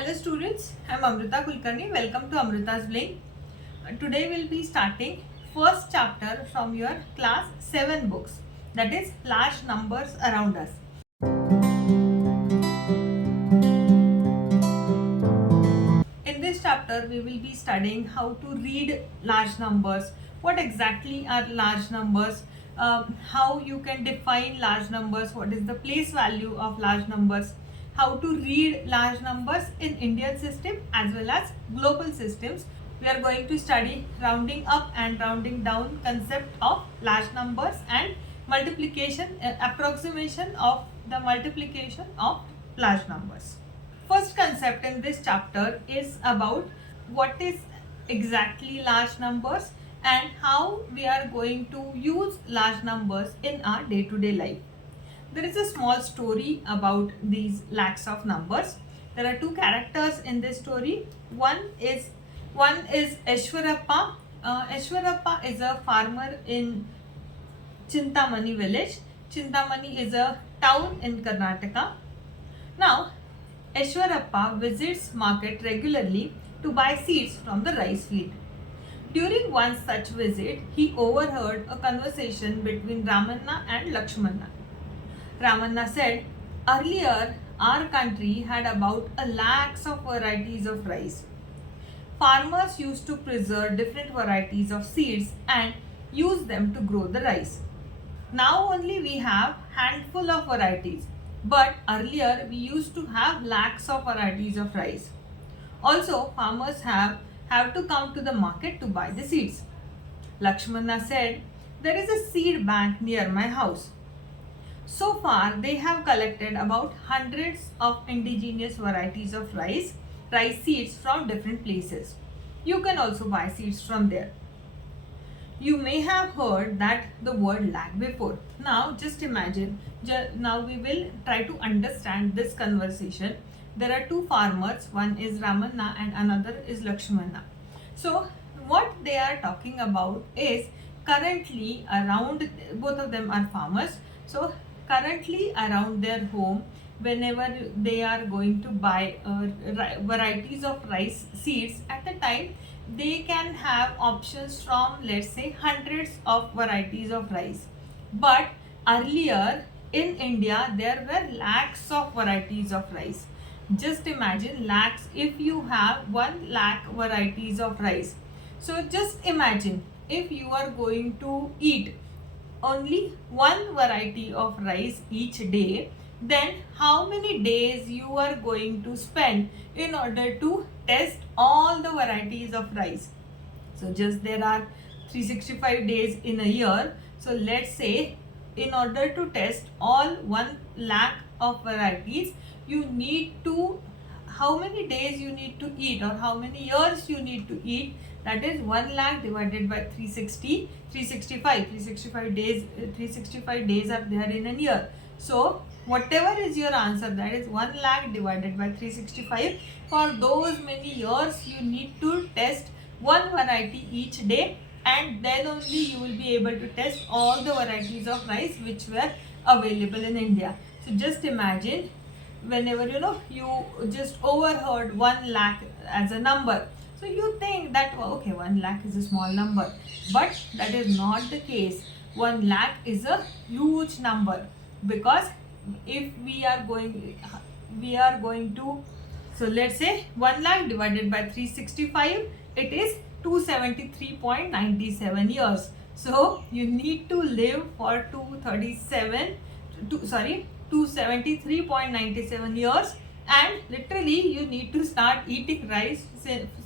Hello students, I am Amruta Kulkarni. Welcome to AmrutasBlink. Today we will be starting first chapter from your class 7 books, that is large numbers around us. In this chapter we will be studying how to read large numbers, what exactly are large numbers, how you can define large numbers, what is the place value of large numbers, how to read large numbers in Indian system as well as global systems. We are going to study rounding up and rounding down concept of large numbers and multiplication, approximation of the multiplication of large numbers. First concept in this chapter is about what is exactly large numbers and how we are going to use large numbers in our day-to-day life. There is a small story about these lakhs of numbers. There are two characters in this story. One is Ashwarappa. Ashwarappa is a farmer in Chintamani village. Chintamani is a town in Karnataka. Now, Ashwarappa visits market regularly to buy seeds from the rice field. During one such visit, he overheard a conversation between Ramanna and Lakshmana. Ramanna said, "Earlier, our country had about a lakhs of varieties of rice. Farmers used to preserve different varieties of seeds and use them to grow the rice. Now only we have handful of varieties, but earlier we used to have lakhs of varieties of rice. Also, farmers have to come to the market to buy the seeds." Lakshmana said, "There is a seed bank near my house. So far, they have collected about hundreds of indigenous varieties of rice seeds from different places. You can also buy seeds from there. You may have heard that the word lakh before." Now, just imagine, now we will try to understand this conversation. There are two farmers, one is Ramanna and another is Lakshmana. So, what they are talking about is currently around, both of them are farmers. So, currently around their home, whenever they are going to buy varieties of rice seeds, at a time they can have options from, let's say, hundreds of varieties of rice. But earlier in India there were lakhs of varieties of rice. Just imagine lakhs, if you have 1 lakh varieties of rice. So just imagine if you are going to eat only one variety of rice each day, then how many days you are going to spend in order to test all the varieties of rice. So just there are 365 days in a year. So let's say in order to test all 1 lakh of varieties, you need to, how many days you need to eat or how many years you need to eat, that is 1 lakh divided by 365 days. 365 days are there in a year. So whatever is your answer, that is 1 lakh divided by 365. For those many years you need to test one variety each day, and then only you will be able to test all the varieties of rice which were available in India. So just imagine, whenever you just overheard 1 lakh as a number, so you think that, well, okay, 1 lakh is a small number, but that is not the case. 1 lakh is a huge number, because if we are going to, so let's say 1 lakh divided by 365, it is 273.97 years. So you need to live for 273.97 years, and literally you need to start eating rice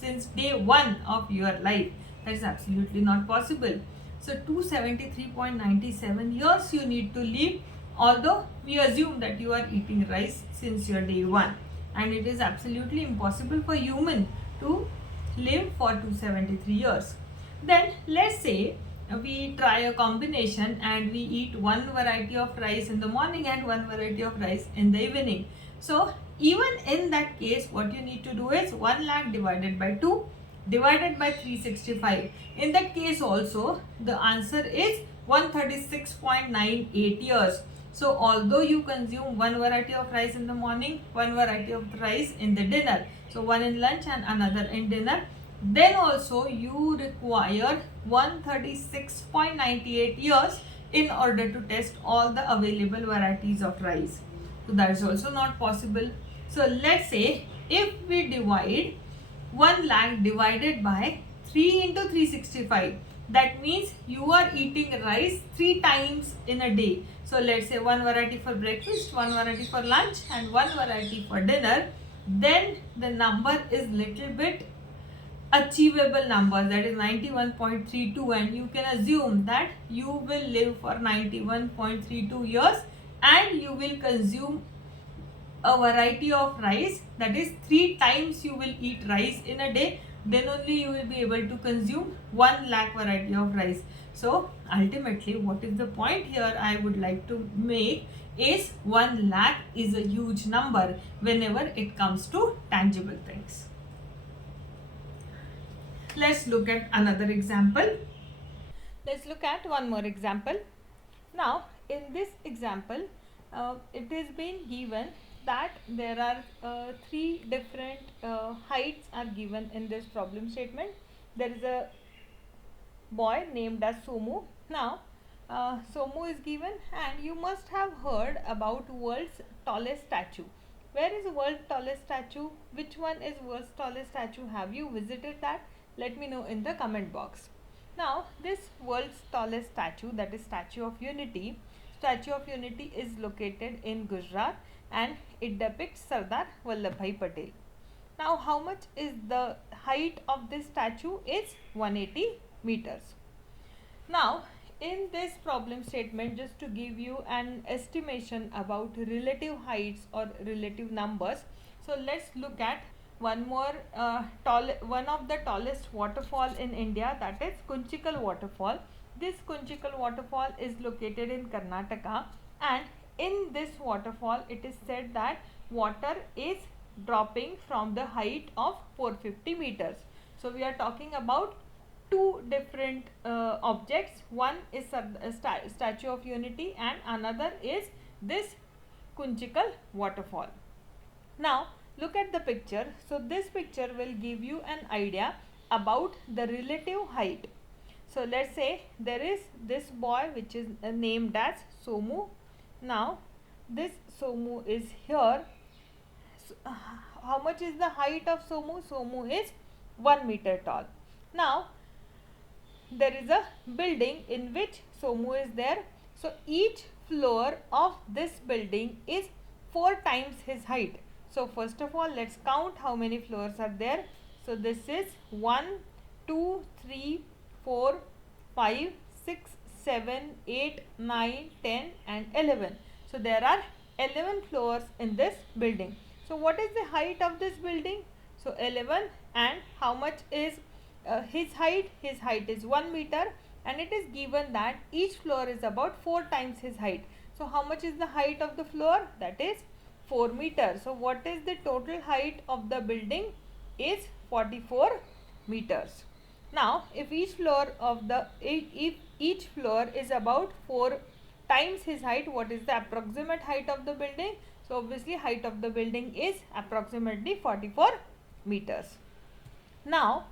since day 1 of your life. That is absolutely not possible. So 273.97 years you need to live, although we assume that you are eating rice since your day 1, and it is absolutely impossible for human to live for 273 years. Then let's say we try a combination and we eat one variety of rice in the morning and one variety of rice in the evening. So even in that case, what you need to do is 1 lakh divided by 2 divided by 365. In that case also the answer is 136.98 years. So although you consume one variety of rice in the morning, one variety of rice in the dinner, so one in lunch and another in dinner, then also you require 136.98 years in order to test all the available varieties of rice. So that is also not possible. So let's say if we divide 1 lakh divided by 3 into 365, that means you are eating rice 3 times in a day. So let's say one variety for breakfast, one variety for lunch and one variety for dinner. Then the number is little bit achievable number, that is 91.32, and you can assume that you will live for 91.32 years and you will consume a variety of rice, that is 3 times you will eat rice in a day. Then only you will be able to consume 1 lakh variety of rice. So ultimately what is the point here I would like to make is 1 lakh is a huge number whenever it comes to tangible things. Let's look at another example. Let's look at one more example. Now in this example it is being given that there are 3 different heights are given in this problem statement. There is a boy named as Somu. Now Somu is given, and you must have heard about world's tallest statue. Where is world's tallest statue? Which one is world's tallest statue? Have you visited that? Let me know in the comment box. Now this world's tallest statue, that is Statue of Unity. Statue of Unity is located in Gujarat and it depicts Sardar Vallabhbhai Patel. Now how much is the height of this statue? Is 180 meters. Now in this problem statement, just to give you an estimation about relative heights or relative numbers, so let's look at one more one of the tallest waterfall in India, that is Kunchikal waterfall. This Kunchikal waterfall is located in Karnataka, and in this waterfall it is said that water is dropping from the height of 450 meters. So we are talking about 2 different objects. One is a Statue of Unity and another is this Kunchikal waterfall. Now look at the picture. So this picture will give you an idea about the relative height. So let's say there is this boy which is named as Somu. Now this Somu is here. So, how much is the height of Somu? Somu is 1 meter tall. Now there is a building in which Somu is there. So each floor of this building is 4 times his height. So first of all, let's count how many floors are there. So this is 1, 2, 3, 4, 5, 6, 7, 8, 9, 10 and 11. So there are 11 floors in this building. So what is the height of this building? So 11, and how much is his height? His height is 1 meter, and it is given that each floor is about 4 times his height. So how much is the height of the floor? That is 4 meters. So what is the total height of the building? Is 44 meters. Now if each floor is about 4 times his height, what is the approximate height of the building? So obviously height of the building is approximately 44 meters. Now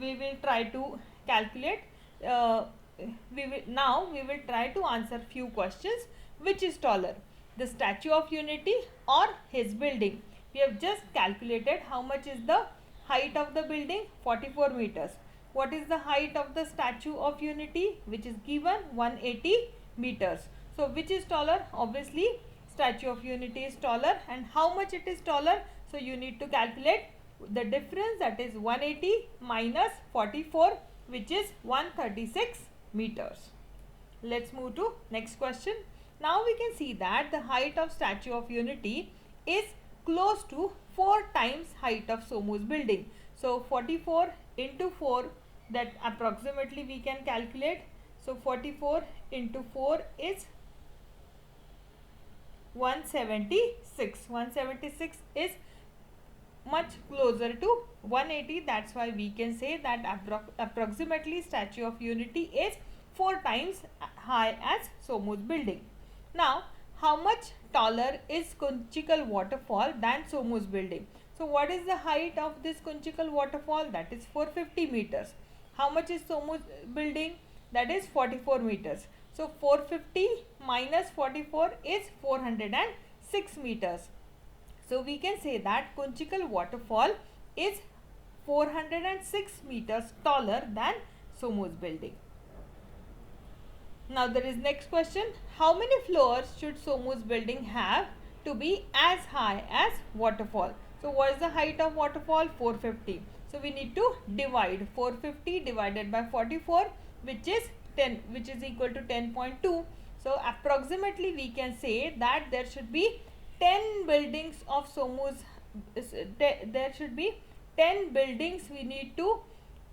we will try to calculate we will try to answer few questions. Which is taller, the Statue of Unity or his building? We have just calculated how much is the height of the building, 44 meters. What is the height of the Statue of Unity, which is given 180 meters. So which is taller? Obviously Statue of Unity is taller. And how much it is taller? So you need to calculate the difference, that is 180 minus 44, which is 136 meters. Let's move to next question. Now we can see that the height of Statue of Unity is close to 4 times height of Somu's building. So 44 into 4, that approximately we can calculate. So 44 into 4 is 176. 176 is much closer to 180. That's why we can say that approximately Statue of Unity is 4 times high as Somu's building. Now how much taller is Kunchikal waterfall than Somu's building? So what is the height of this Kunchikal waterfall? That is 450 meters. How much is Somu's building? That is 44 meters. So 450 minus 44 is 406 meters. So we can say that Kunchikal waterfall is 406 meters taller than Somu's building. Now there is next question. How many floors should Somu's building have to be as high as waterfall? So what is the height of waterfall? 450. So we need to divide 450 divided by 44, which is 10, which is equal to 10.2. So approximately we can say that there should be 10 buildings of Somu's, there should be 10 buildings we need to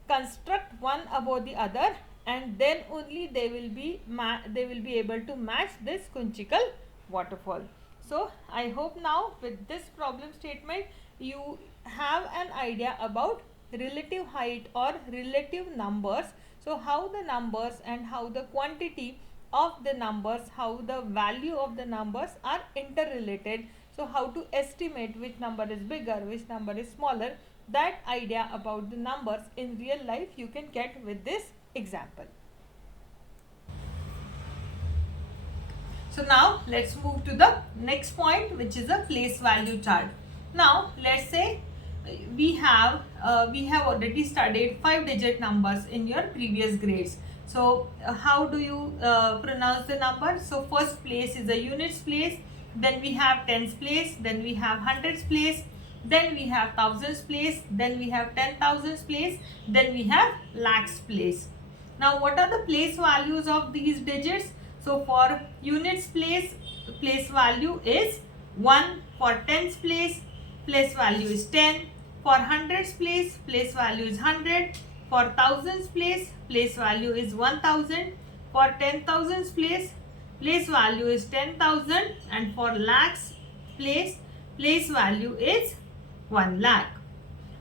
construct one above the other, and then only they will be able to match this Kunchikal waterfall. So I hope now with this problem statement you have an idea about relative height or relative numbers. So how the numbers and how the quantity of the numbers, how the value of the numbers are interrelated. So how to estimate which number is bigger, which number is smaller. That idea about the numbers in real life you can get with this example. So now let's move to the next point, which is a place value chart. Now let's say we have already studied 5-digit numbers in your previous grades. So how do you pronounce the number? So first place is a units place, then we have tens place, then we have hundreds place, then we have thousands place, then we have 10,000 place, then we have lakhs place. Now what are the place values of these digits? So for units place value is 1, for tens place value is 10, for hundreds place value is 100, for thousands place value is 1000, for 10,000 place value is 10,000, and for lakhs place value is 1 lakh.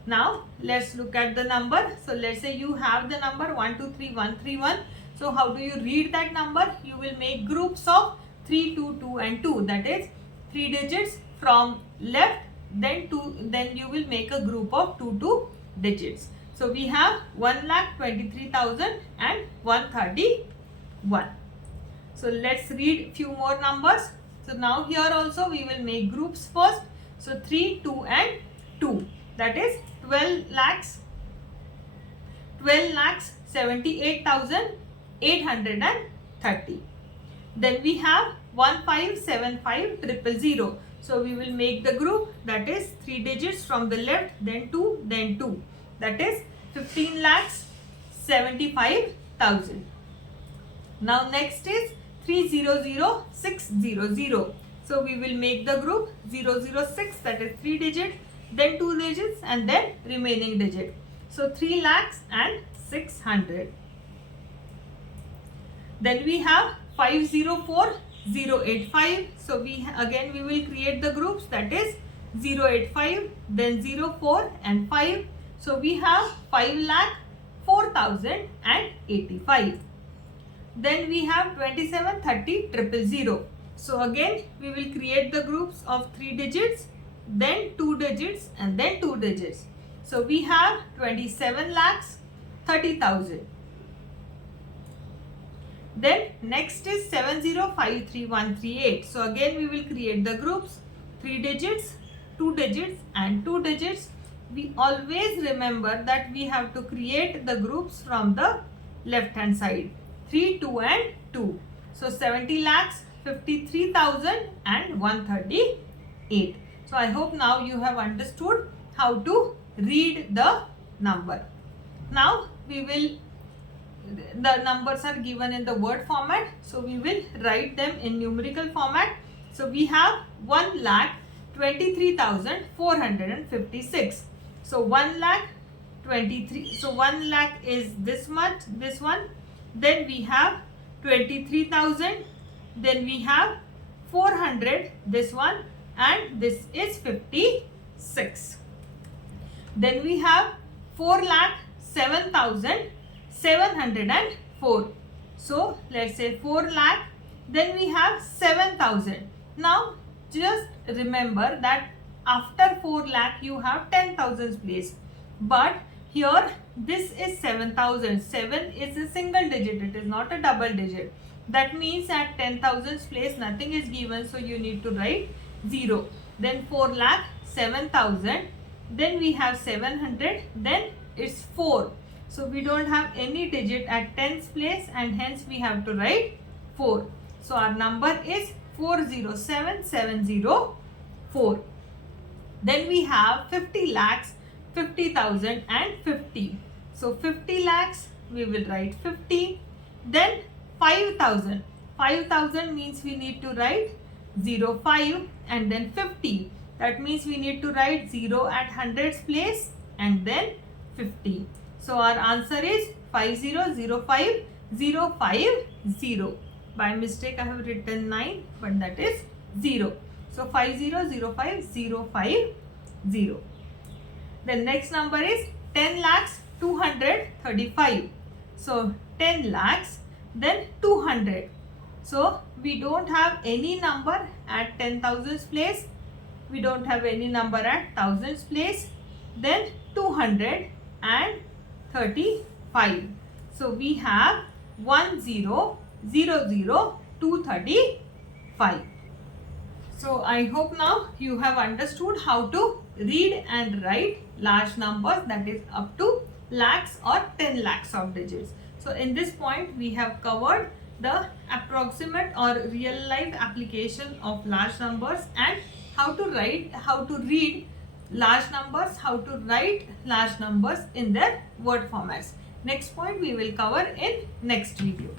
Now let's look at the number. So let's say you have the number 123131. So how do you read that number? You will make groups of 3, 2, 2 and 2. That is 3 digits from left, then you will make a group of 2 digits. So we have 1,23,131. So let's read few more numbers. So now here also we will make groups first. So 3, 2 and 2. That is 12,78,830. Then we have 1,575,000. So we will make the group, that is 3 digits from the left, then 2, then 2. That is 15,75,000. Now next is 3,006,000. So we will make the group 006, that is 3 digits, then 2 digits and then remaining digit. So 3,06,000. Then we have 504,085. So we will create the groups, that is 085, then 04 and 5. So we have 5,04,085. Then we have 27,30,000. So again we will create the groups of 3 digits, then 2 digits and then 2 digits. So we have 27,30,000. Then next is 70,53,138. So again we will create the groups 3 digits, 2 digits and 2 digits. We always remember that we have to create the groups from the left hand side, 3, 2 and 2. So 70,53,138. So I hope now you have understood how to read the number. Now the numbers are given in the word format. So we will write them in numerical format. So we have 1,23,456. So 1,23,000. So 1 lakh is this much, this one. Then we have 23,000. Then we have 400, this one, and this is 56. Then we have 4,07,704. So let's say 4 lakh. Then we have 7,000. Now just remember that after 4 lakh you have 10,000 place, but here this is 7,000. 7 is a single digit, it is not a double digit. That means at 10,000 place nothing is given, so you need to write 0. Then 4 lakh, 7,000, then we have 700, then it's 4. So we don't have any digit at 10th place, and hence we have to write 4. So our number is 407704. Then we have 50 lakhs, 50,000 and 50. So 50 lakhs we will write 50. Then 5,000. 5,000 means we need to write 05 and then 50. That means we need to write 0 at hundreds place and then 50. So our answer is 5005,050. By mistake I have written 9, but that is 0. So 5005,050. The next number is 10 lakhs 235. So 10 lakhs, then 200. So we don't have any number at 10,000 place. We don't have any number at thousands place. Then 235. So we have 10,00235. So I hope now you have understood how to read and write large numbers, that is up to lakhs or 10 lakhs of digits. So in this point we have covered the approximate or real life application of large numbers and how to write, how to read large numbers, how to write large numbers in their word formats. Next point we will cover in next video.